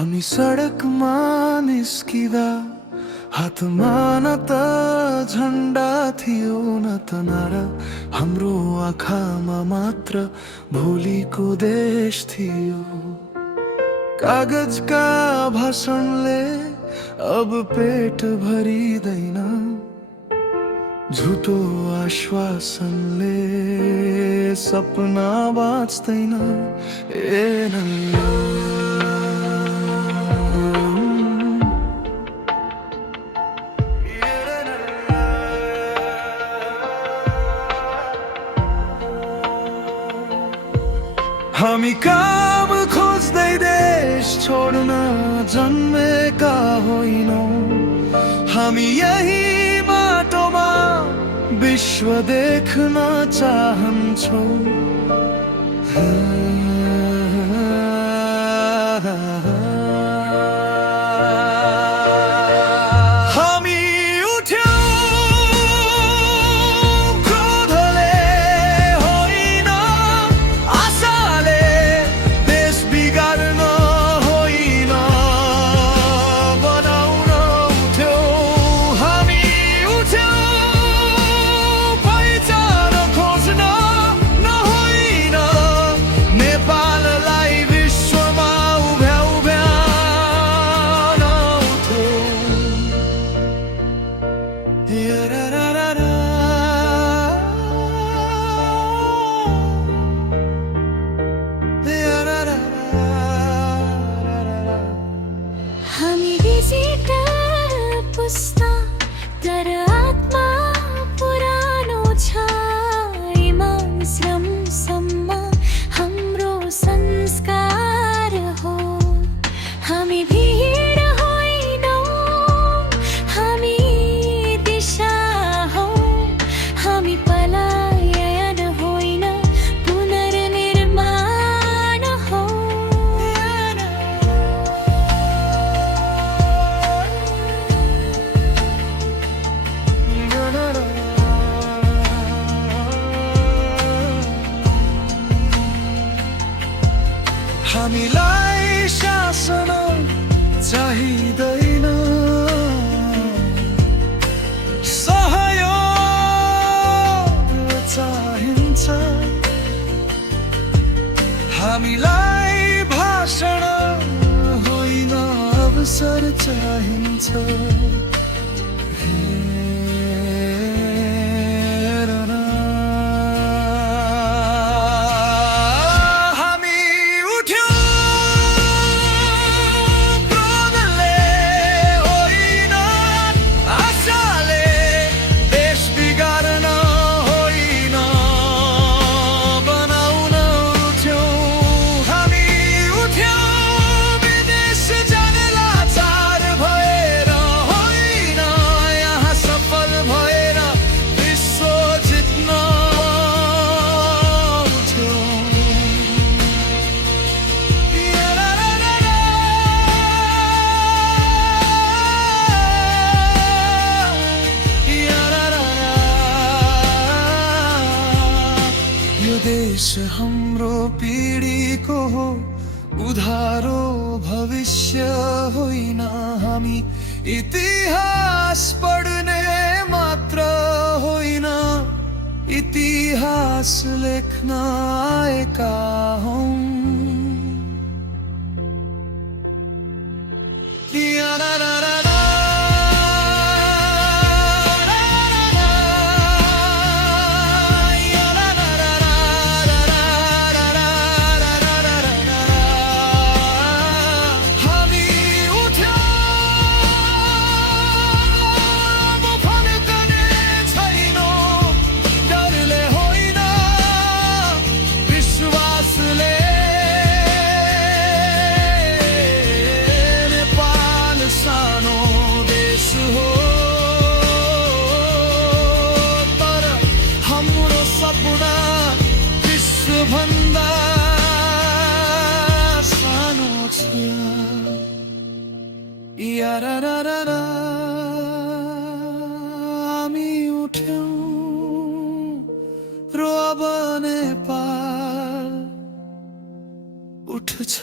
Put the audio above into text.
हामी सडकमा निस्किँदा हातमा न त झन्डा थियो न त नारा, हाम्रो आँखामा मात्र भोलिको देश थियो। कागजका भाषणले अब पेट भरिँदैन, झुटो आश्वासनले सपना बाँच्दैन। हामी काम खोज्दै देश छोड्न जन्मेका होइनौं, हामी यही बाटोमा विश्व देख्न चाहन्छौं। हामी डिजिटल पुस्ता तर आत्मा पुरानो छ। इमान श्रमसम्म हाम्रो संस्कार हो। हामी भीड होइनौं, हामी दिशा हो। हामी पलायन होइन, पुनर्निर्माण हो। हामीलाई शासन चाहिँदैन, सहयोग चाहिन्छ। हामीलाई भाषण होइन, अवसर चाहिन्छ। देश हाम्रो पिढीको हो, उधारो भविष्य होइन। हामी इतिहास पढ्ने मात्र होइन, इतिहास लेख्न आएका हौं। भन्दा सानो छ। हामी उठ्यौं र अब नेपाल उठ्छ।